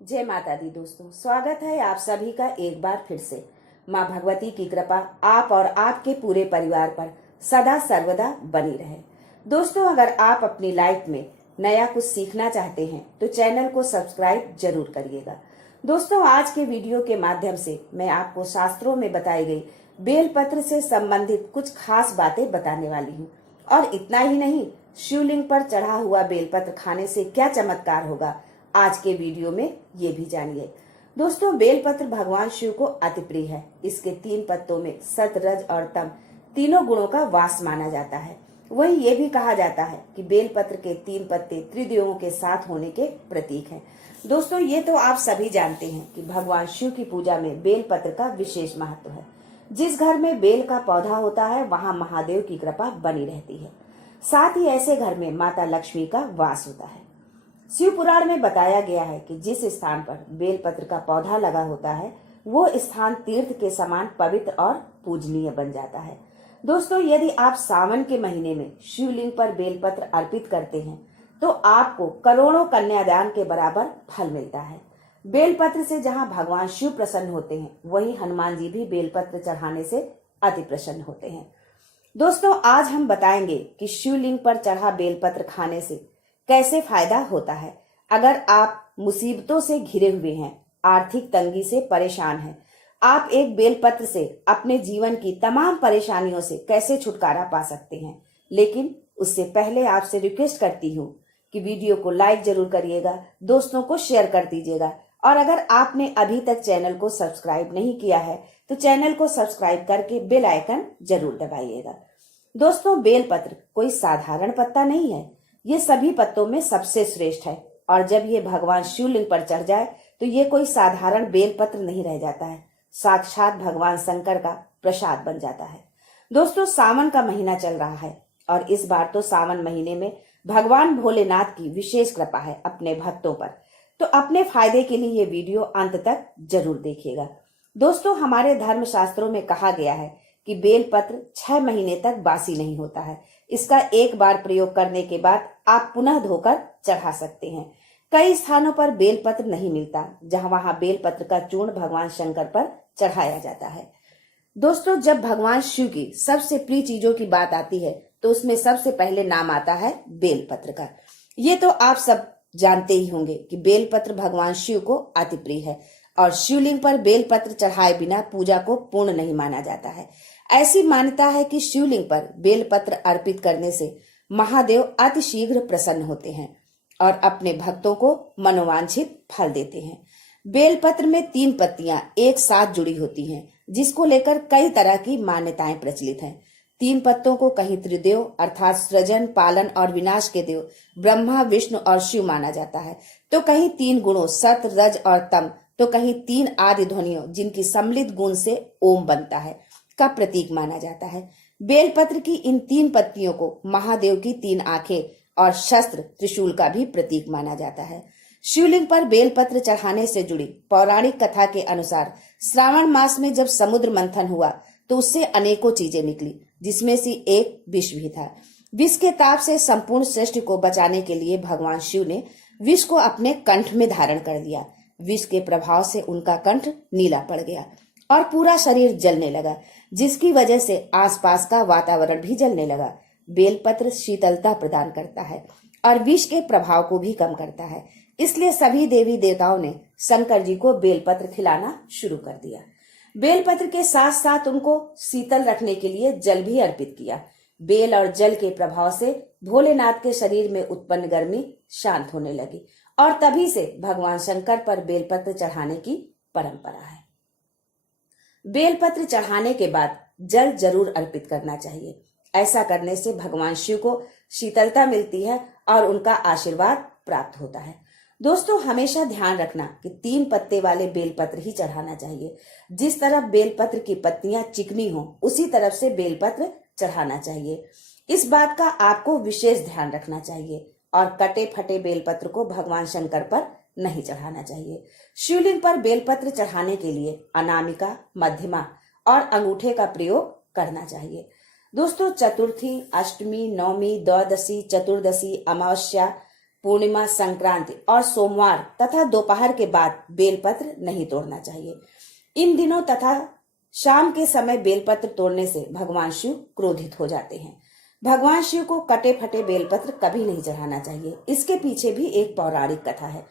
जय माता दी दोस्तों, स्वागत है आप सभी का एक बार फिर से। माँ भगवती की कृपा आप और आपके पूरे परिवार पर सदा सर्वदा बनी रहे। दोस्तों, अगर आप अपनी लाइफ में नया कुछ सीखना चाहते हैं तो चैनल को सब्सक्राइब जरूर करिएगा। दोस्तों, आज के वीडियो के माध्यम से मैं आपको शास्त्रों में बताई गई बेलपत्र से संबंधित कुछ खास बातें बताने वाली हूँ। और इतना ही नहीं, शिवलिंग पर चढ़ा हुआ बेलपत्र खाने से क्या चमत्कार होगा, आज के वीडियो में ये भी जानिए। दोस्तों, बेलपत्र भगवान शिव को अति प्रिय है। इसके 3 पत्तों में सत, रज और तम तीनों गुणों का वास माना जाता है। वहीं ये भी कहा जाता है कि बेलपत्र के 3 पत्ते त्रिदेवों के साथ होने के प्रतीक हैं। दोस्तों, ये तो आप सभी जानते हैं कि भगवान शिव की पूजा में बेलपत्र का विशेष महत्व है। जिस घर में बेल का पौधा होता है वहाँ महादेव की कृपा बनी रहती है। साथ ही ऐसे घर में माता लक्ष्मी का वास होता है। शिव पुराण में बताया गया है कि जिस स्थान पर बेलपत्र का पौधा लगा होता है वो स्थान तीर्थ के समान पवित्र और पूजनीय बन जाता है। दोस्तों, यदि आप सावन के महीने में शिवलिंग पर बेलपत्र अर्पित करते हैं तो आपको करोड़ों कन्यादान के बराबर फल मिलता है। बेलपत्र से जहां भगवान शिव प्रसन्न होते हैं, वहीं हनुमान जी भी बेलपत्र चढ़ाने से अति प्रसन्न होते हैं। दोस्तों, आज हम बताएंगे कि शिवलिंग पर चढ़ा बेलपत्र खाने से कैसे फायदा होता है। अगर आप मुसीबतों से घिरे हुए हैं, आर्थिक तंगी से परेशान हैं, आप एक बेलपत्र से अपने जीवन की तमाम परेशानियों से कैसे छुटकारा पा सकते हैं। लेकिन उससे पहले आपसे रिक्वेस्ट करती हूँ कि वीडियो को लाइक जरूर करिएगा, दोस्तों को शेयर कर दीजिएगा, और अगर आपने अभी तक चैनल को सब्सक्राइब नहीं किया है तो चैनल को सब्सक्राइब करके बेल आइकन जरूर दबाइएगा। दोस्तों, बेलपत्र कोई साधारण पत्ता नहीं है, ये सभी पत्तों में सबसे श्रेष्ठ है। और जब ये भगवान शिवलिंग पर चढ़ जाए तो ये कोई साधारण बेलपत्र नहीं रह जाता है, साक्षात भगवान शंकर का प्रसाद बन जाता है। दोस्तों, सावन का महीना चल रहा है और इस बार तो सावन महीने में भगवान भोलेनाथ की विशेष कृपा है अपने भक्तों पर। तो अपने फायदे के लिए ये वीडियो अंत तक जरूर देखिएगा। दोस्तों, हमारे धर्म शास्त्रों में कहा गया है कि बेलपत्र 6 महीने तक बासी नहीं होता है। इसका एक बार प्रयोग करने के बाद आप पुनः धोकर चढ़ा सकते हैं। कई स्थानों पर बेलपत्र नहीं मिलता, जहां वहां बेलपत्र का चूर्ण भगवान शंकर पर चढ़ाया जाता है। दोस्तों, जब भगवान शिव की सबसे प्रिय चीजों की बात आती है तो उसमें सबसे पहले नाम आता है बेलपत्र का। ये तो आप सब जानते ही होंगे कि बेलपत्र भगवान शिव को अति प्रिय है और शिवलिंग पर बेलपत्र चढ़ाए बिना पूजा को पूर्ण नहीं माना जाता है। ऐसी मान्यता है कि शिवलिंग पर बेलपत्र अर्पित करने से महादेव अति शीघ्र प्रसन्न होते हैं और अपने भक्तों को मनोवांछित फल देते हैं। बेलपत्र में 3 पत्तियां एक साथ जुड़ी होती हैं, जिसको लेकर कई तरह की मान्यताएं प्रचलित हैं। 3 पत्तों को कहीं त्रिदेव अर्थात सृजन, पालन और विनाश के देव ब्रह्मा, विष्णु और शिव माना जाता है, तो कहीं 3 गुणों सत, रज और तम, तो कहीं 3 आदि ध्वनियों जिनकी सम्मिलित गुण से ओम बनता है का प्रतीक माना जाता है। बेलपत्र की इन 3 पत्तियों को महादेव की 3 आंखें और शस्त्र त्रिशूल का भी प्रतीक माना जाता है। शिवलिंग पर बेलपत्र चढ़ाने से जुड़ी पौराणिक कथा के अनुसार श्रावण मास में जब समुद्र मंथन हुआ तो उससे अनेकों चीजें निकली, जिसमें से एक विष भी था। विष के ताप से संपूर्ण सृष्टि को बचाने के लिए भगवान शिव ने विष को अपने कंठ में धारण कर लिया। विष के प्रभाव से उनका कंठ नीला पड़ गया और पूरा शरीर जलने लगा, जिसकी वजह से आसपास का वातावरण भी जलने लगा। बेलपत्र शीतलता प्रदान करता है और विष के प्रभाव को भी कम करता है, इसलिए सभी देवी देवताओं ने शंकर जी को बेलपत्र खिलाना शुरू कर दिया। बेलपत्र के साथ साथ उनको शीतल रखने के लिए जल भी अर्पित किया। बेल और जल के प्रभाव से भोलेनाथ के शरीर में उत्पन्न गर्मी शांत होने लगी और तभी से भगवान शंकर पर बेलपत्र चढ़ाने की परंपरा है। बेलपत्र चढ़ाने के बाद जल जरूर अर्पित करना चाहिए। ऐसा करने से भगवान शिव को शीतलता मिलती है और उनका आशीर्वाद प्राप्त होता है। दोस्तों, हमेशा ध्यान रखना कि 3 पत्ते वाले बेलपत्र ही चढ़ाना चाहिए। जिस तरफ बेलपत्र की पत्तियां चिकनी हो उसी तरफ से बेलपत्र चढ़ाना चाहिए। इस बात का आपको विशेष ध्यान रखना चाहिए और कटे फटे बेलपत्र को भगवान शंकर पर नहीं चढ़ाना चाहिए। शिवलिंग पर बेलपत्र चढ़ाने के लिए अनामिका, मध्यमा और अंगूठे का प्रयोग करना चाहिए। दोस्तों, चतुर्थी, अष्टमी, नवमी, द्वादशी, चतुर्दशी, अमावस्या, पूर्णिमा, संक्रांति और सोमवार तथा दोपहर के बाद बेलपत्र नहीं तोड़ना चाहिए। इन दिनों तथा शाम के समय बेलपत्र तोड़ने से भगवान शिव क्रोधित हो जाते हैं। भगवान शिव को कटे फटे बेलपत्र कभी नहीं चढ़ाना चाहिए। इसके पीछे भी एक पौराणिक कथा है।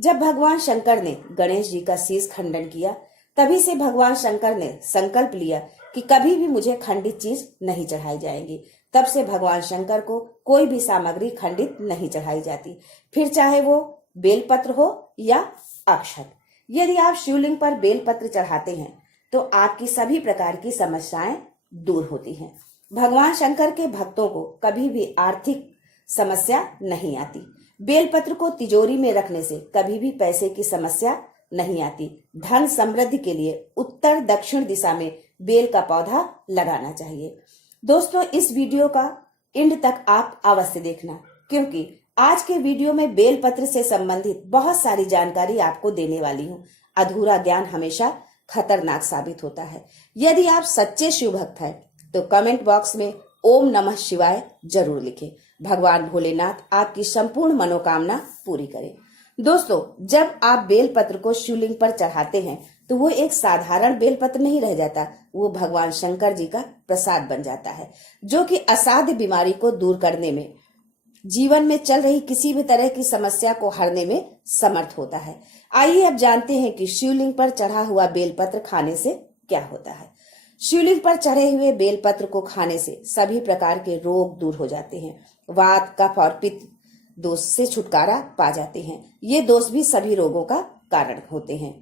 जब भगवान शंकर ने गणेश जी का शीश खंडन किया, तभी से भगवान शंकर ने संकल्प लिया कि कभी भी मुझे खंडित चीज नहीं चढ़ाई जाएगी। तब से भगवान शंकर को कोई भी सामग्री खंडित नहीं चढ़ाई जाती, फिर चाहे वो बेलपत्र हो या अक्षत। यदि आप शिवलिंग पर बेलपत्र चढ़ाते हैं तो आपकी सभी प्रकार की समस्याएं दूर होती हैं। भगवान शंकर के भक्तों को कभी भी आर्थिक समस्या नहीं आती। बेलपत्र को तिजोरी में रखने से कभी भी पैसे की समस्या नहीं आती। धन समृद्धि के लिए उत्तर दक्षिण दिशा में बेल का पौधा लगाना चाहिए। दोस्तों, इस वीडियो का एंड तक आप अवश्य देखना, क्योंकि आज के वीडियो में बेलपत्र से संबंधित बहुत सारी जानकारी आपको देने वाली हूँ। अधूरा ज्ञान हमेशा खतरनाक साबित होता है। यदि आप सच्चे शिव भक्त हैं तो कमेंट बॉक्स में ओम नमः शिवाय जरूर लिखें। भगवान भोलेनाथ आपकी संपूर्ण मनोकामना पूरी करें। दोस्तों, जब आप बेलपत्र को शिवलिंग पर चढ़ाते हैं तो वो एक साधारण बेलपत्र नहीं रह जाता, वो भगवान शंकर जी का प्रसाद बन जाता है, जो कि असाध्य बीमारी को दूर करने में, जीवन में चल रही किसी भी तरह की समस्या को हरने में समर्थ होता है। आइए अब जानते हैं कि शिवलिंग पर चढ़ा हुआ बेलपत्र खाने से क्या होता है। शिवलिंग पर चढ़े हुए बेलपत्र को खाने से सभी प्रकार के रोग दूर हो जाते हैं। वात, कफ और पित्त दोष से छुटकारा पा जाते हैं। ये दोष भी सभी रोगों का कारण होते हैं।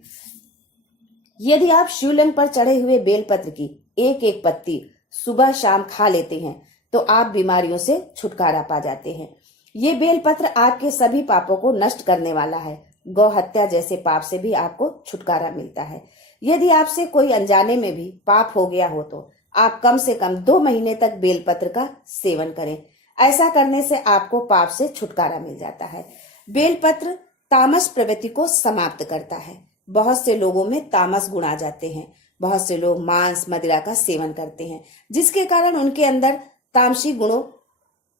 यदि आप शिवलिंग पर चढ़े हुए बेलपत्र की एक एक पत्ती सुबह शाम खा लेते हैं तो आप बीमारियों से छुटकारा पा जाते हैं। ये बेलपत्र आपके सभी पापों को नष्ट करने वाला है। गौ हत्या जैसे पाप से भी आपको छुटकारा मिलता है। यदि आपसे कोई अनजाने में भी पाप हो गया हो तो आप कम से कम 2 महीने तक बेलपत्र का सेवन करें। ऐसा करने से आपको पाप से छुटकारा मिल जाता है। बेलपत्र तामस प्रवृत्ति को समाप्त करता है। बहुत से लोगों में तामस गुण आ जाते हैं। बहुत से लोग मांस मदिरा का सेवन करते हैं, जिसके कारण उनके अंदर तामसी गुणों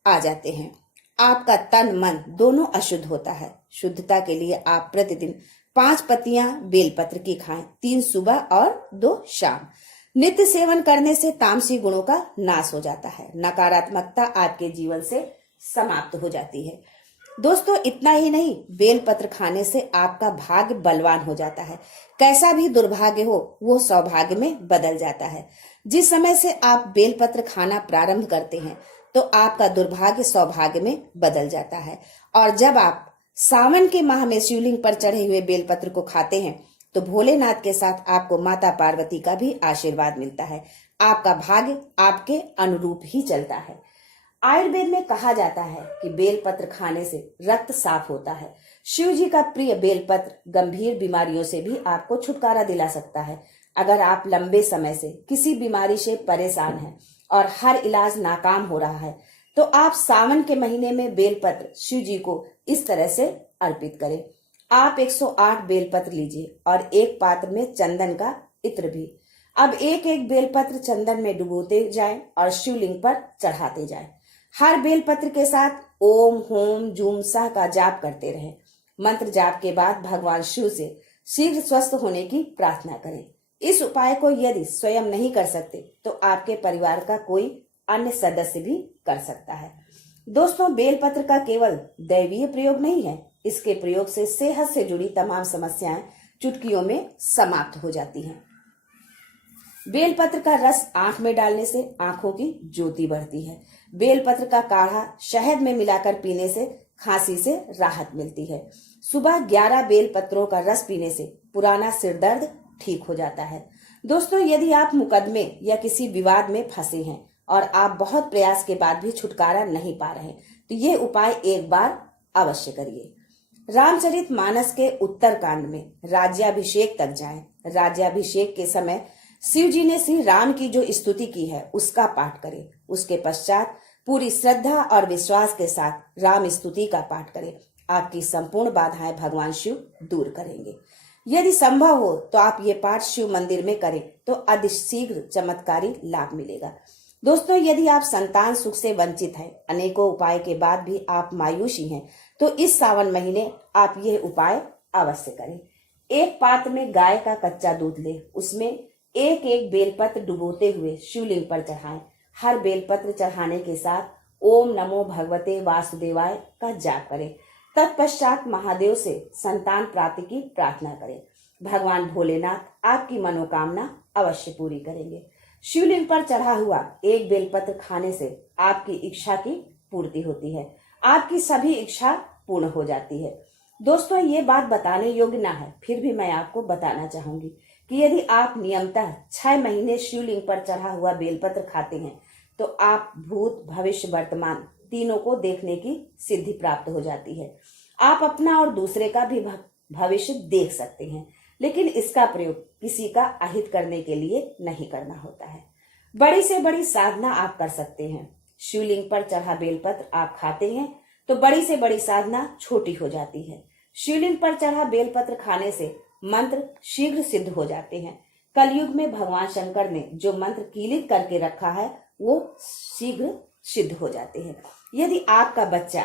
आ जाते हैं। आपका तन मन दोनों अशुद्ध होता है। शुद्धता के लिए आप प्रतिदिन 5 पत्तियां बेलपत्र की खाएं, 3 सुबह और 2 शाम। नित्य सेवन करने से तामसी गुणों का नाश हो जाता है। नकारात्मकता आपके जीवन से समाप्त हो जाती है। दोस्तों, इतना ही नहीं, बेलपत्र खाने से आपका भाग्य बलवान हो जाता है। कैसा भी दुर्भाग्य हो वो सौभाग्य में बदल जाता है। जिस समय से आप बेलपत्र खाना प्रारंभ करते हैं तो आपका दुर्भाग्य सौभाग्य में बदल जाता है। और जब आप सावन के माह में शिवलिंग पर चढ़े हुए बेलपत्र को खाते हैं तो भोलेनाथ के साथ आपको माता पार्वती का भी आशीर्वाद मिलता है। आपका भाग्य आपके अनुरूप ही चलता है। आयुर्वेद में कहा जाता है कि बेलपत्र खाने से रक्त साफ होता है। शिव जी का प्रिय बेलपत्र गंभीर बीमारियों से भी आपको छुटकारा दिला सकता है। अगर आप लंबे समय से किसी बीमारी से परेशान हैं और हर इलाज नाकाम हो रहा है तो आप सावन के महीने में बेलपत्र शिव जी को इस तरह से अर्पित करें। आप 108 बेलपत्र लीजिए और एक पात्र में चंदन का इत्र भी। अब एक एक बेलपत्र चंदन में डुबोते जाएं और शिवलिंग पर चढ़ाते जाएं। हर बेलपत्र के साथ ओम होम जूम सह का जाप करते रहें। मंत्र जाप के बाद भगवान शिव से शीघ्र स्वस्थ होने की प्रार्थना करें। इस उपाय को यदि स्वयं नहीं कर सकते तो आपके परिवार का कोई अन्य सदस्य भी कर सकता है। दोस्तों, बेलपत्र का केवल दैवीय प्रयोग नहीं है, इसके प्रयोग से सेहत से जुड़ी तमाम समस्याएं चुटकियों में समाप्त हो जाती हैं। बेलपत्र का रस आंख में डालने से आंखों की ज्योति बढ़ती है। बेलपत्र का काढ़ा शहद में मिलाकर पीने से खांसी से राहत मिलती है। सुबह 11 बेलपत्रों का रस पीने से पुराना सिर दर्द ठीक हो जाता है। दोस्तों, यदि आप मुकदमे या किसी विवाद में फंसे हैं और आप बहुत प्रयास के बाद भी छुटकारा नहीं पा रहे तो ये उपाय एक बार अवश्य करिए। रामचरितमानस के उत्तर कांड में राज्याभिषेक तक जाएं। राज्याभिषेक के समय शिव जी ने श्री राम की जो स्तुति की है उसका पाठ करें। उसके पश्चात पूरी श्रद्धा और विश्वास के साथ राम स्तुति का पाठ करें। आपकी संपूर्ण बाधाएं भगवान शिव दूर करेंगे। यदि संभव हो तो आप ये पाठ शिव मंदिर में करें तो अतिशीघ्र चमत्कारी लाभ मिलेगा। दोस्तों, यदि आप संतान सुख से वंचित हैं, अनेकों उपाय के बाद भी आप मायूसी हैं, तो इस सावन महीने आप यह उपाय अवश्य करें। एक पात्र में गाय का कच्चा दूध ले, उसमें एक एक बेलपत्र डुबोते हुए शिवलिंग पर चढ़ाएं। हर बेलपत्र चढ़ाने के साथ ओम नमो भगवते वासुदेवाय का जाप करें। तत्पश्चात महादेव से संतान प्राप्ति की प्रार्थना करें। भगवान भोलेनाथ आपकी मनोकामना अवश्य पूरी करेंगे। शिवलिंग पर चढ़ा हुआ एक बेलपत्र खाने से आपकी इच्छा की पूर्ति होती है, आपकी सभी इच्छा पूर्ण हो जाती है। दोस्तों, ये बात बताने योग्य ना है, फिर भी मैं आपको बताना चाहूंगी कि यदि आप नियमतः 6 महीने शिवलिंग पर चढ़ा हुआ बेलपत्र खाते हैं तो आप भूत भविष्य वर्तमान तीनों को देखने की सिद्धि प्राप्त हो जाती है। आप अपना और दूसरे का भी भविष्य देख सकते हैं, लेकिन इसका प्रयोग किसी का अहित करने के लिए नहीं करना होता है। बड़ी से बड़ी साधना आप कर सकते हैं। शिवलिंग पर चढ़ा बेलपत्र आप खाते हैं तो बड़ी से बड़ी साधना छोटी हो जाती है। शिवलिंग पर चढ़ा बेलपत्र खाने से मंत्र शीघ्र सिद्ध हो जाते हैं। कलयुग में भगवान शंकर ने जो मंत्र कीलित करके रखा है वो शीघ्र सिद्ध हो जाते हैं। यदि आपका बच्चा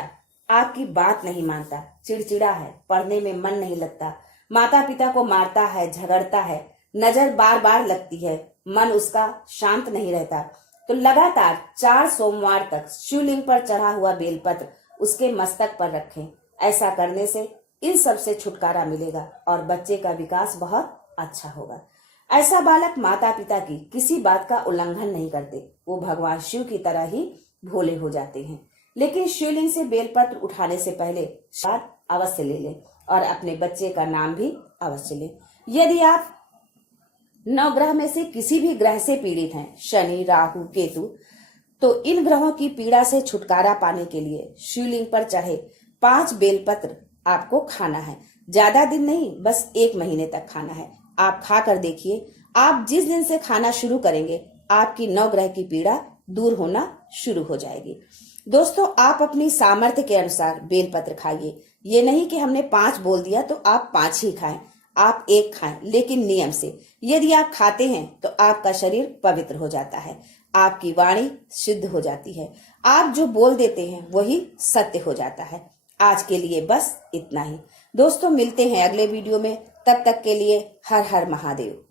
आपकी बात नहीं मानता, चिड़चिड़ा है, पढ़ने में मन नहीं लगता, माता पिता को मारता है, झगड़ता है, नजर बार बार लगती है, मन उसका शांत नहीं रहता, तो लगातार 4 सोमवार तक शिवलिंग पर चढ़ा हुआ बेलपत्र उसके मस्तक पर रखें। ऐसा करने से इन सब से छुटकारा मिलेगा और बच्चे का विकास बहुत अच्छा होगा। ऐसा बालक माता पिता की किसी बात का उल्लंघन नहीं करते, वो भगवान शिव की तरह ही भोले हो जाते हैं। लेकिन शिवलिंग से बेलपत्र उठाने से पहले शाद अवश्य ले लें और अपने बच्चे का नाम भी अवश्य लें। यदि आप 9 ग्रह में से किसी भी ग्रह से पीड़ित हैं, शनि, राहु, केतु, तो इन ग्रहों की पीड़ा से छुटकारा पाने के लिए शिवलिंग पर चढ़े 5 बेलपत्र आपको खाना है। ज्यादा दिन नहीं, बस 1 महीने तक खाना है। आप खाकर देखिए, आप जिस दिन से खाना शुरू करेंगे आपकी 9 ग्रह की पीड़ा दूर होना शुरू हो जाएगी। दोस्तों, आप अपनी सामर्थ्य के अनुसार बेलपत्र खाइए। ये नहीं कि हमने 5 बोल दिया तो आप 5 ही खाएं, आप 1 खाएं, लेकिन नियम से। यदि आप खाते हैं तो आपका शरीर पवित्र हो जाता है, आपकी वाणी सिद्ध हो जाती है, आप जो बोल देते हैं वही सत्य हो जाता है। आज के लिए बस इतना ही। दोस्तों, मिलते हैं अगले वीडियो में, तब तक के लिए हर हर महादेव।